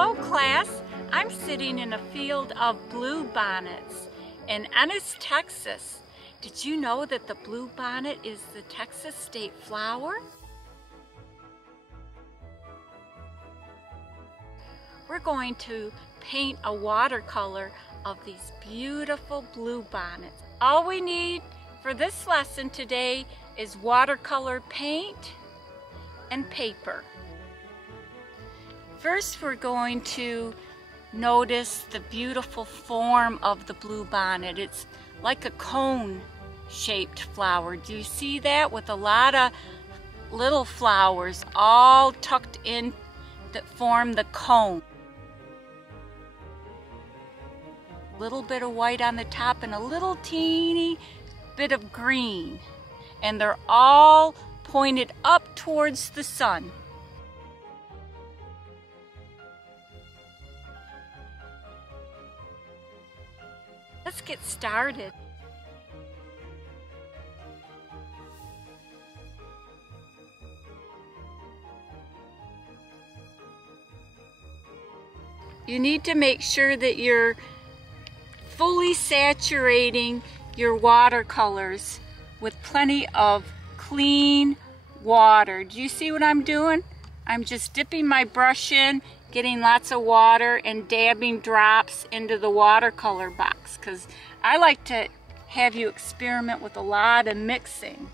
Hello class, I'm sitting in a field of bluebonnets in Ennis, Texas. Did you know that the bluebonnet is the Texas state flower? We're going to paint a watercolor of these beautiful bluebonnets. All we need for this lesson today is watercolor paint and paper. First, we're going to notice the beautiful form of the bluebonnet. It's like a cone-shaped flower. Do you see that? With a lot of little flowers all tucked in that form the cone. A little bit of white on the top and a little teeny bit of green. And they're all pointed up towards the sun. Let's get started. You need to make sure that you're fully saturating your watercolors with plenty of clean water. Do you see what I'm doing? I'm just dipping my brush in, getting lots of water and dabbing drops into the watercolor box because I like to have you experiment with a lot of mixing.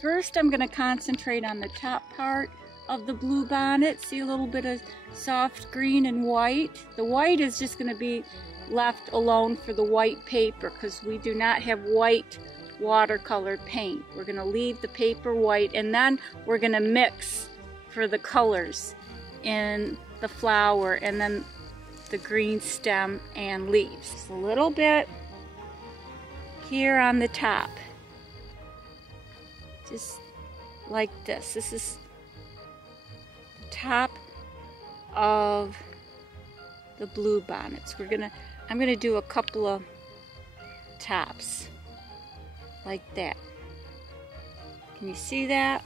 First, I'm going to concentrate on the top part of the bluebonnet. See a little bit of soft green and white. The white is just going to be left alone for the white paper because we do not have white watercolor paint. We're going to leave the paper white and then we're going to mix for the colors in the flower and then the green stem and leaves. Just a little bit here on the top. Just like this. This is the top of the bluebonnets. I'm gonna do a couple of tops like that. Can you see that?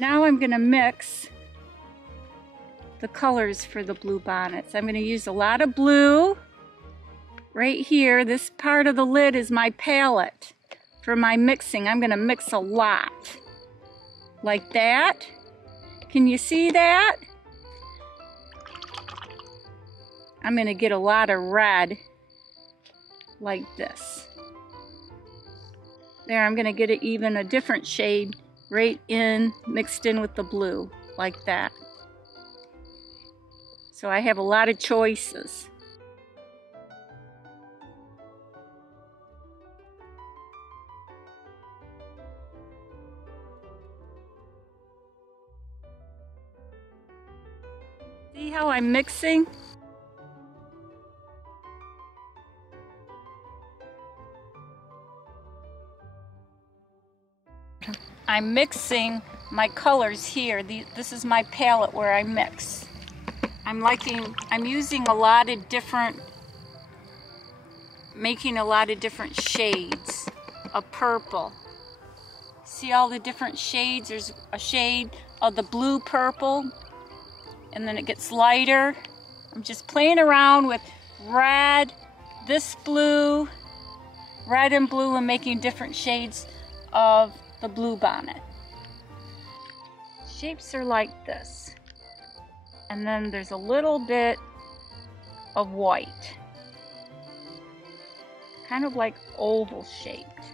Now I'm gonna mix the colors for the bluebonnets. I'm gonna use a lot of blue right here. This part of the lid is my palette for my mixing. I'm gonna mix a lot. Like that. Can you see that? I'm going to get a lot of red like this. There, I'm going to get it even a different shade right in, mixed in with the blue, like that. So I have a lot of choices. See how I'm mixing? I'm mixing my colors here. This is my palette where I mix. I'm using a lot of different, making a lot of different shades of purple. See all the different shades? There's a shade of the blue purple, and then it gets lighter. I'm just playing around with red, this blue, red and blue, and making different shades of the bluebonnet. Shapes are like this. And then there's a little bit of white. Kind of like oval shaped.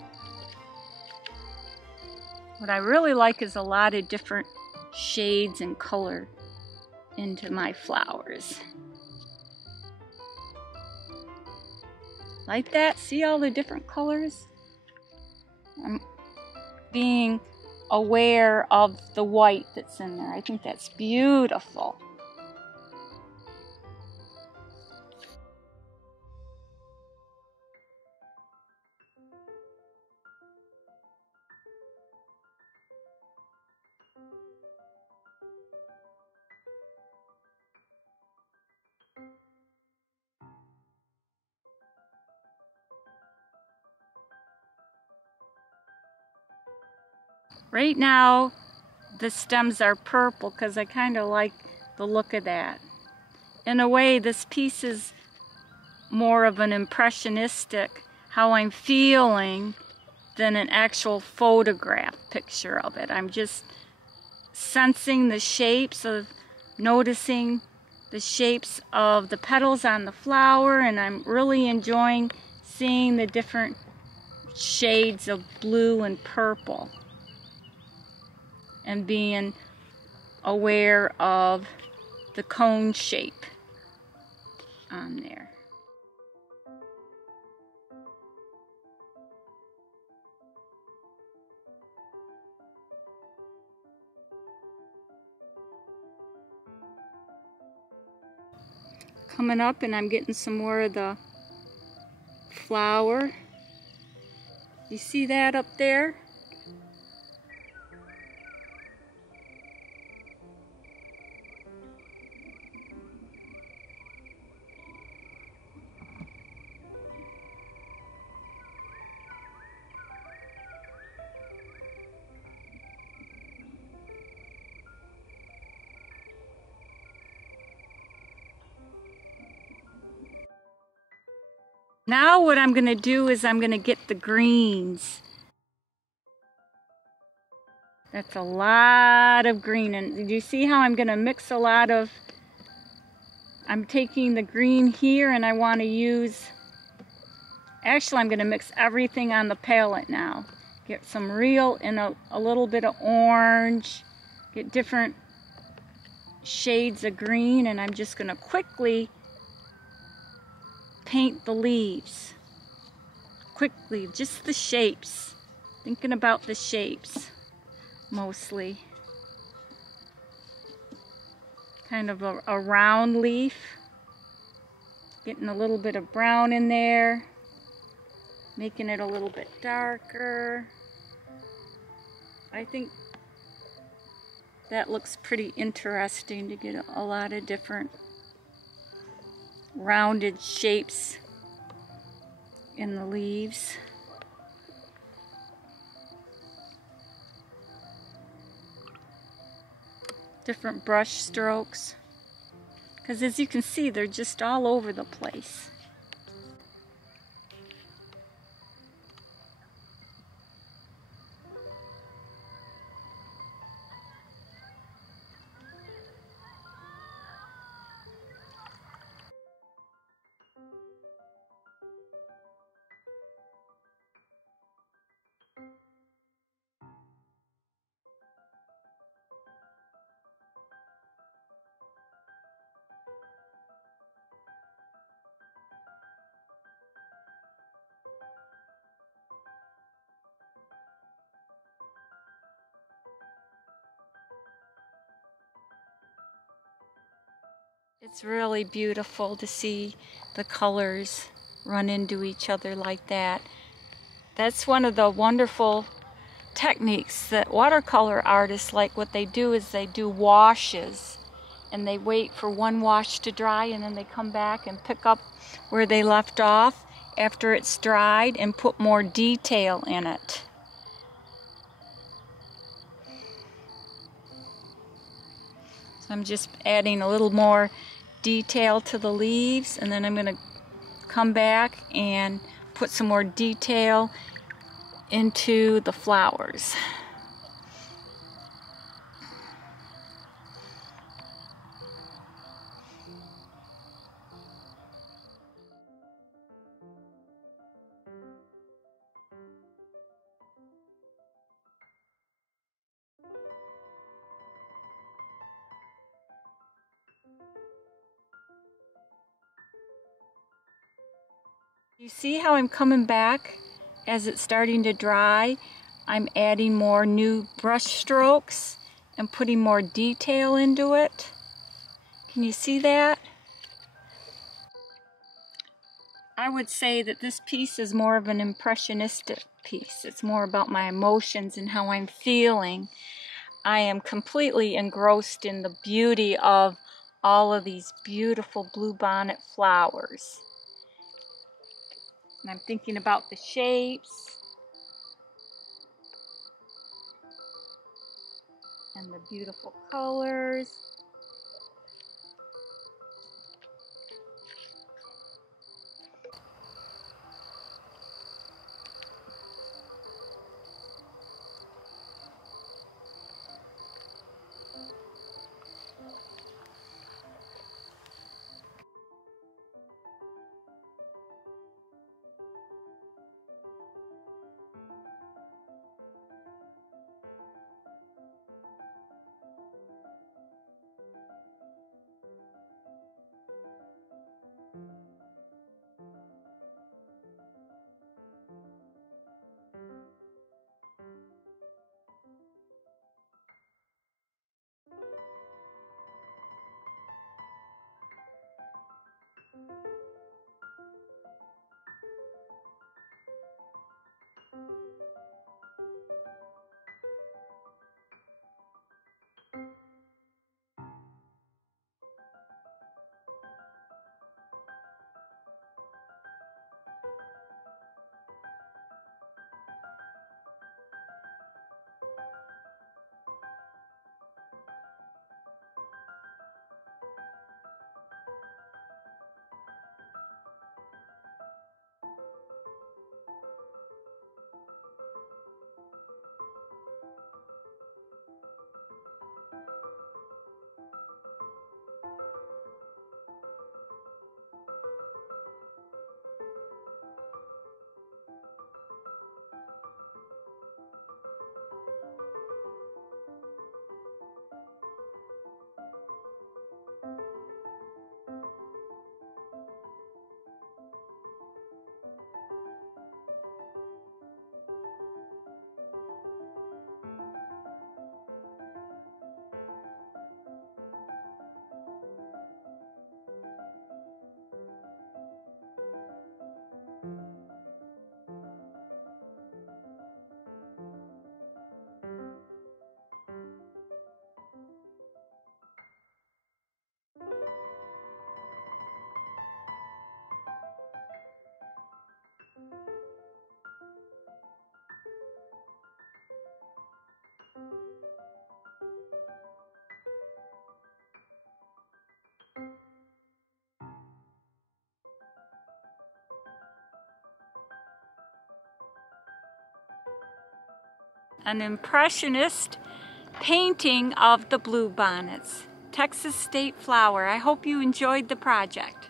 What I really like is a lot of different shades and color into my flowers. Like that, see all the different colors? I'm being aware of the white that's in there. I think that's beautiful. Right now, the stems are purple because I kind of like the look of that. In a way, this piece is more of an impressionistic, how I'm feeling, than an actual photograph picture of it. I'm just sensing the shapes of, noticing the shapes of the petals on the flower, and I'm really enjoying seeing the different shades of blue and purple and being aware of the cone shape on there. Coming up, and I'm getting some more of the flower. You see that up there? Now what I'm going to do is I'm going to get the greens. That's a lot of green, and did you see how I'm going to mix a lot of, I'm taking the green here and I want to use, actually I'm going to mix everything on the palette now. Get some real and a little bit of orange, get different shades of green, and I'm just going to quickly paint the leaves. Quickly, just the shapes. Thinking about the shapes, mostly. Kind of a round leaf. Getting a little bit of brown in there. Making it a little bit darker. I think that looks pretty interesting to get a lot of different rounded shapes in the leaves. Different brush strokes, because as you can see, they're just all over the place. It's really beautiful to see the colors run into each other like that. That's one of the wonderful techniques that watercolor artists like. What they do is they do washes, and they wait for one wash to dry, and then they come back and pick up where they left off after it's dried and put more detail in it. So I'm just adding a little more detail to the leaves, and then I'm going to come back and put some more detail into the flowers. You see how I'm coming back as it's starting to dry? I'm adding more new brush strokes and putting more detail into it. Can you see that? I would say that this piece is more of an impressionistic piece. It's more about my emotions and how I'm feeling. I am completely engrossed in the beauty of all of these beautiful bluebonnet flowers. And I'm thinking about the shapes. And the beautiful colors. An impressionist painting of the bluebonnets, Texas state flower. I hope you enjoyed the project.